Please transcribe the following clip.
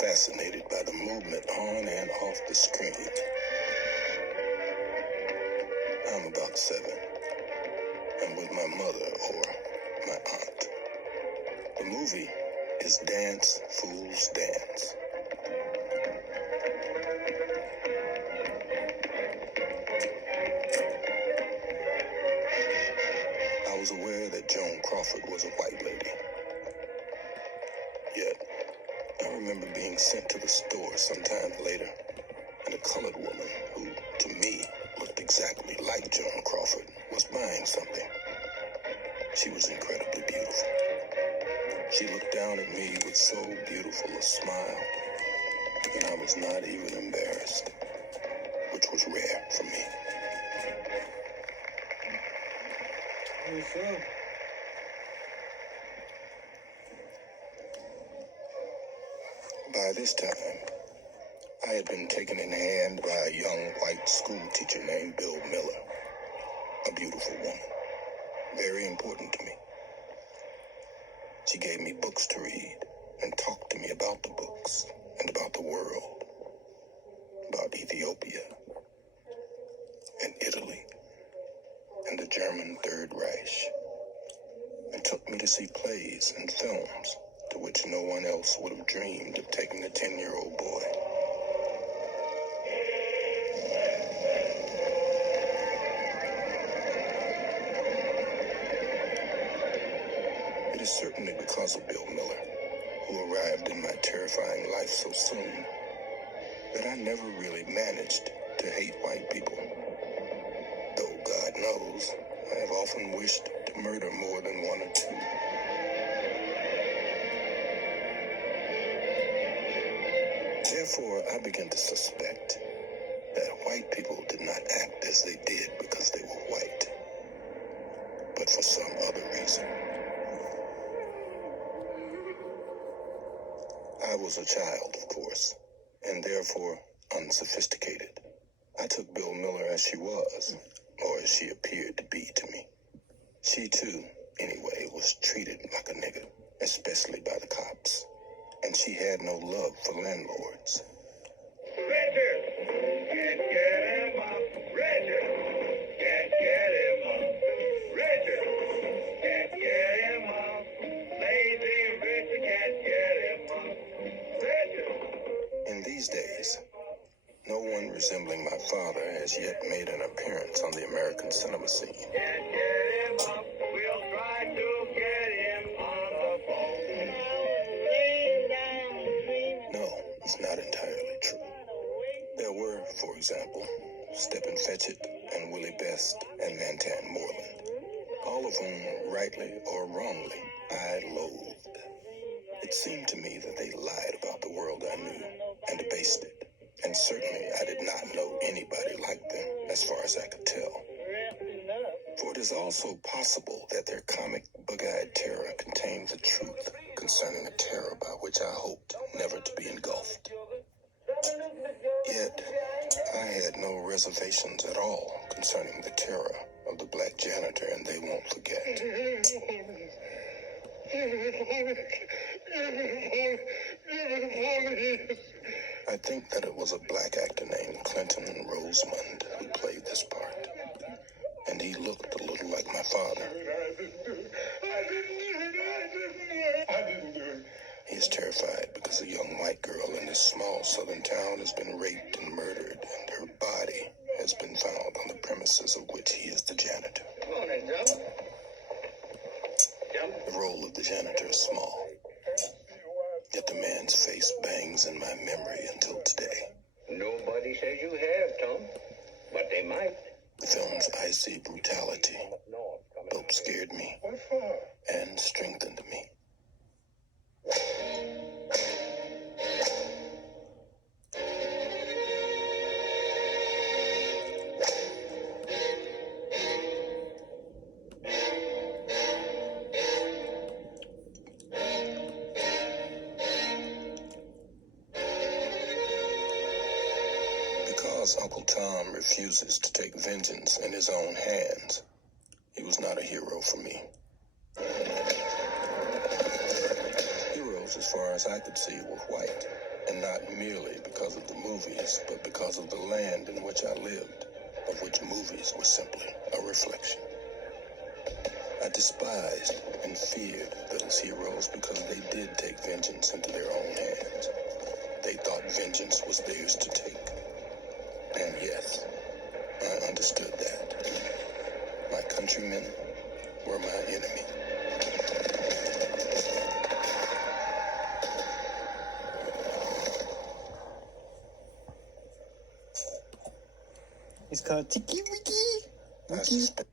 fascinated by the movement on and off the screen. I'm about 7, and with my mother or my aunt. The movie is Dance Fools Dance. I was aware that Joan Crawford was a white lady. Yet, I remember being sent to the store sometime later, and a colored woman who, to me, looked exactly like Joan Crawford was buying something. She was incredibly beautiful. She looked down at me with so beautiful a smile that I was not even embarrassed, which was rare for me. What's up? By this time, I had been taken in hand by a young white school teacher named Bill Miller, a beautiful woman, very important to me. She gave me books to read and talked to me about the books and about the world, about Ethiopia and Italy and the German Third Reich, and took me to see plays and films to which no one else would have dreamed of taking a 10-year-old boy. It is certainly because of Bill Miller, who arrived in my terrifying life so soon, that I never really managed to hate white people. Though God knows, I have often wished to murder more than one or two. Therefore, I began to suspect that white people did not act as they did because they were white, but for some other reason. I was a child, of course, and therefore unsophisticated. I took Bill Miller as she was, or as she appeared to be to me. She, too, anyway, was treated like a nigger, especially by the cops. And she had no love for landlords. Richard, can't get him up. Richard, can't get him up. Richard, can't get him up. Lazy Richard can't get him up. Richard. In these days, no one resembling my father has yet made an appearance on the American cinema scene. Can't get him up. We'll try to get him on the phone. No, it's not entirely true. There were, for example, Stepin Fetchit and Willie Best and Mantan Moreland, all of whom, rightly or wrongly, I loathed. It seemed to me that they lied about the world I knew and debased it, and certainly I did not know anybody like them as far as I could tell. For it is also possible that their comic, bug-eyed terror contained the truth concerning a terror by which I hoped never to be engulfed. Yet, I had no reservations at all concerning the terror of the black janitor, and they won't forget. I think that it was a black actor named Clinton Rosemond who played this part, and he looked a little like my father. He is terrified because a young white girl in this small southern town has been raped and murdered, and her body has been found on the premises of which he is the janitor. The role of the janitor is small, yet the man's face bangs in my memory until today. Nobody says you have, Tom, but they might. The film's icy brutality both scared me and strengthened me. Because Uncle Tom refuses to take vengeance in his own hands, he was not a hero for me. Heroes, as far as I could see, were white And not merely because of the movies, but because of the land in which I lived, of which movies were simply a reflection. I despised and feared those heroes because they did take vengeance into their own hands. They thought vengeance was theirs to take. And yes, I understood that. My countrymen were my enemy. It's called Tiki Wiki. I suspect